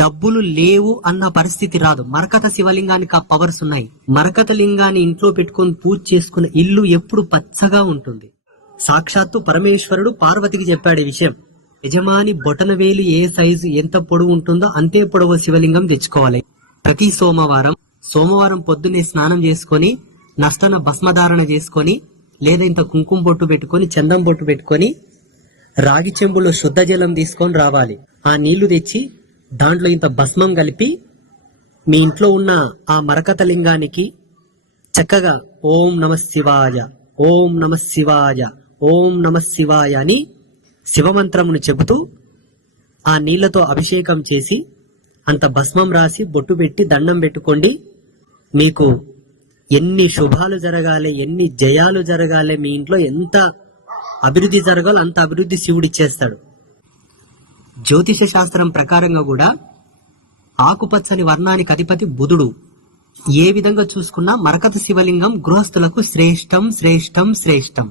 డబ్బులు లేవు అన్న పరిస్థితి రాదు. మరకత శివలింగానికి ఆ పవర్స్ ఉన్నాయి. మరకత లింగాన్ని ఇంట్లో పెట్టుకొని పూజ చేసుకున్న ఇల్లు ఎప్పుడు పచ్చగా ఉంటుంది. సాక్షాత్తు పరమేశ్వరుడు పార్వతికి చెప్పాడు ఈ విషయం. యజమాని బొటనవేలు ఏ సైజు ఎంత పొడవు ఉంటుందో అంతే పొడవు శివలింగం తెచ్చుకోవాలి. ప్రతి సోమవారం పొద్దున్నే స్నానం చేసుకొని నష్టన భస్మధారణ చేసుకొని లేదా ఇంత కుంకుమ బొట్టు పెట్టుకొని చందం బొట్టు పెట్టుకొని రాగి చెంబులో శుద్ధ జలం తీసుకొని రావాలి. ఆ నీళ్లు తెచ్చి దాంట్లో ఇంత భస్మం కలిపి మీ ఇంట్లో ఉన్న ఆ మరకత లింగానికి చక్కగా ఓం నమ శివాయ, ఓం నమ శివాయ, ఓం నమ శివాయ అని శివమంత్రమును చెబుతూ ఆ నీళ్లతో అభిషేకం చేసి అంత భస్మం రాసి బొట్టు పెట్టి దండం పెట్టుకోండి. మీకు ఎన్ని శుభాలు జరగాలి, ఎన్ని జయాలు జరగాలి, మీ ఇంట్లో ఎంత అభివృద్ధి జరగాలో అంత అభివృద్ధి శివుడు ఇచ్చేస్తాడు. జ్యోతిష శాస్త్రం ప్రకారంగా కూడా ఆకుపచ్చని వర్ణానికి అధిపతి బుధుడు. ఏ విధంగా చూసుకున్నా మరకత శివలింగం గృహస్థులకు శ్రేష్టం శ్రేష్టం శ్రేష్టం.